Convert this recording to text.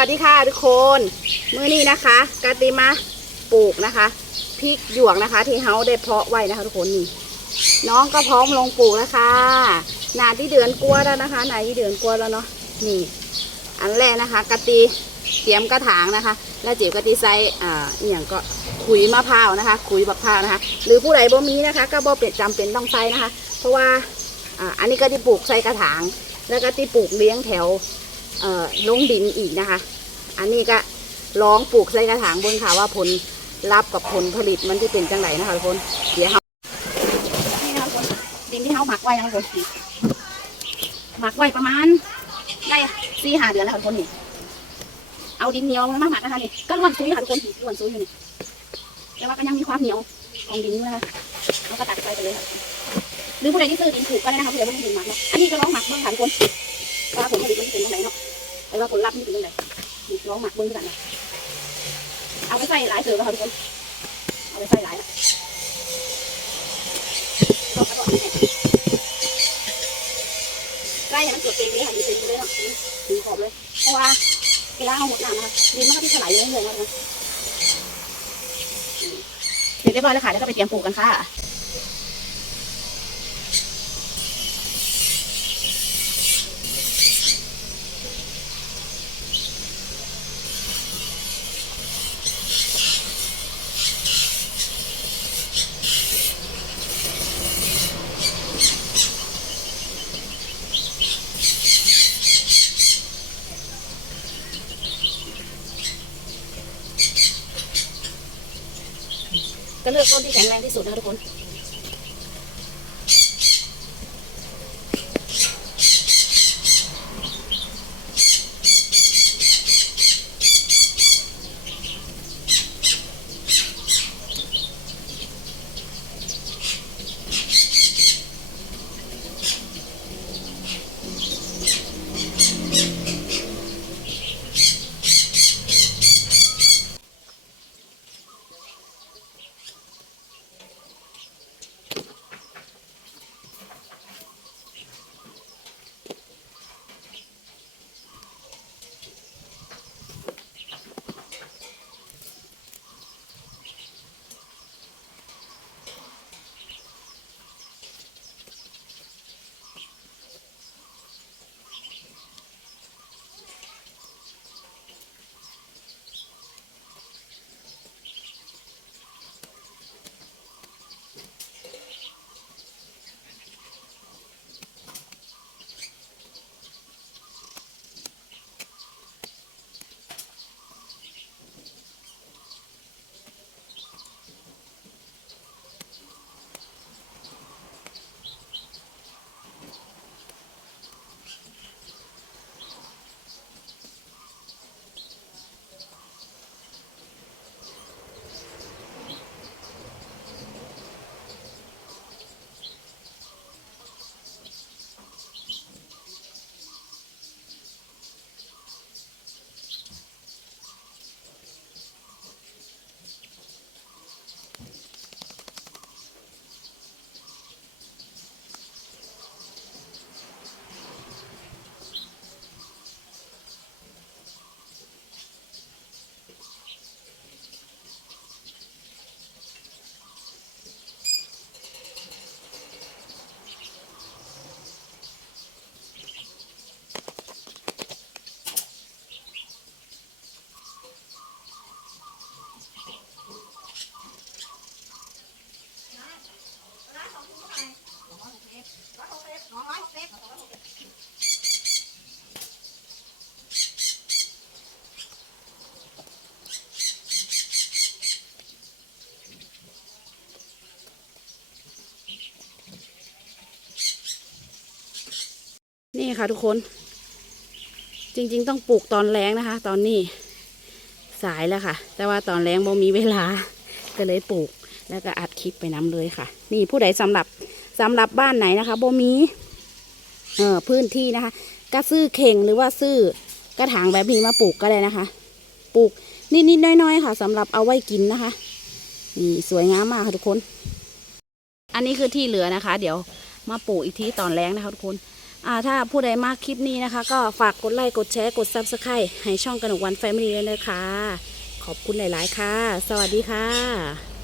วัสดีค่ะทุกคนมื้อนี้นะคะกาติมาปลูกนะคะพริกหยวกนะคะ ที่เฮาได้เพาะไว้นะคะ ทุกคนนี่น้องก็พร้อมลงปลูกแล้วค่ะหนาที่เดือนกลัวแล้วนะคะหนาที่เดือนกลัวแล้วเนาะนี่ อันแรกนะคะกะตีเตรียมกระถางนะคะ แล้วจิ๋วกะตีใส่อ่าอหย่างก็ขุยมะพร้าวนะคะ ขุยบักพร้าวนะคะ หรือผู้ใดบ่มีนะคะ ก็บ่เป็นจำเป็นต้องใส่นะคะ เพราะว่าอ่าอันนี้ก็ที่ปลูกใส่กระถาง แล้วก็ที่ปลูกเลี้ยงแถว เอ่อลงดินอีกนะคะ อันนี้ก็ลองปลูกใส่กระถางบนค่ะว่าผลลัพธ์กับผลผลิตมันจะเป็นจังไรนะคะทุกคนเดี๋ยวเรานี่นะคะทุกคนดินที่เขาหมักไว้นะคะทุกคนหมักไว้ประมาณได้สี่ห้าเดือนแล้วค่ะทุกคนนี่เอาดินเหนียวมาหมักนะคะนี่ก็ล้วนซุยค่ะทุกคนล้วนซุยอยู่นี่แต่ว่าก็ยังมีความเหนียวของดินด้วยนะเราก็ตัดไปไปเลยค่ะหรือผู้ใดที่ซื้อดินถูกก็ได้นะคะผู้ใดไม่ได้ดินหมักเนาะอันนี้ก็ลองหมักเบ้างค่ะทุกคนว่าผลผลิตมันเป็นยังไงเนาะ แต่ว่าผลลัพธ์มันเป็นยังไงนี่ลองหมักเบิ้งกันนะเอาไปใส่หลายเสือแล้วค่ะทุกคนเอาไปใส่หลายละลองไปก่ใกล้ให้มันเกิดเป็นเลยค่ะดีเป็นเลยเนาะถึงขอบเลย เพราะว่าเวลาเอาหมดน้ำนะคะดินมันก็ที่ถลายเรื่อยๆนะคะเสร็จเรียบร้อยแล้วค่ะแล้วก็ไปเตรียมปลูกกันค่ะ ก็เลือกต้นที่แข็งแรงที่สุดนะทุกคน นี่ค่ะทุกคน จริง ๆ ต้องปลูกตอนแรงนะคะ ตอนนี้สายแล้วค่ะ แต่ว่าตอนแรงบ่มีเวลา ก็เลยปลูกแล้วก็อัดคลิปไปน้ำเลยค่ะ นี่ผู้ใดสำหรับสำหรับบ้านไหนนะคะบ่มีเออพื้นที่นะคะ ก็ซื้อเข่งหรือว่าซื้อกระถางแบบนี้มาปลูกก็ได้นะคะ ปลูกนิดๆน้อยๆค่ะสำหรับเอาไว้กินนะคะนี่สวยงามมากค่ะทุกคน อันนี้คือที่เหลือนะคะ เดี๋ยวมาปลูกอีกทีตอนแรงนะคะทุกคน ถ้าผู้ใดมากคลิปนี้นะคะ ก็ฝากกดไลค์กดแชร์กดซับสไครต์ให้ช่องกระหนกวันแฟมิลี่ด้วยนะคะ ขอบคุณหลาย ๆ ค่ะ สวัสดีค่ะ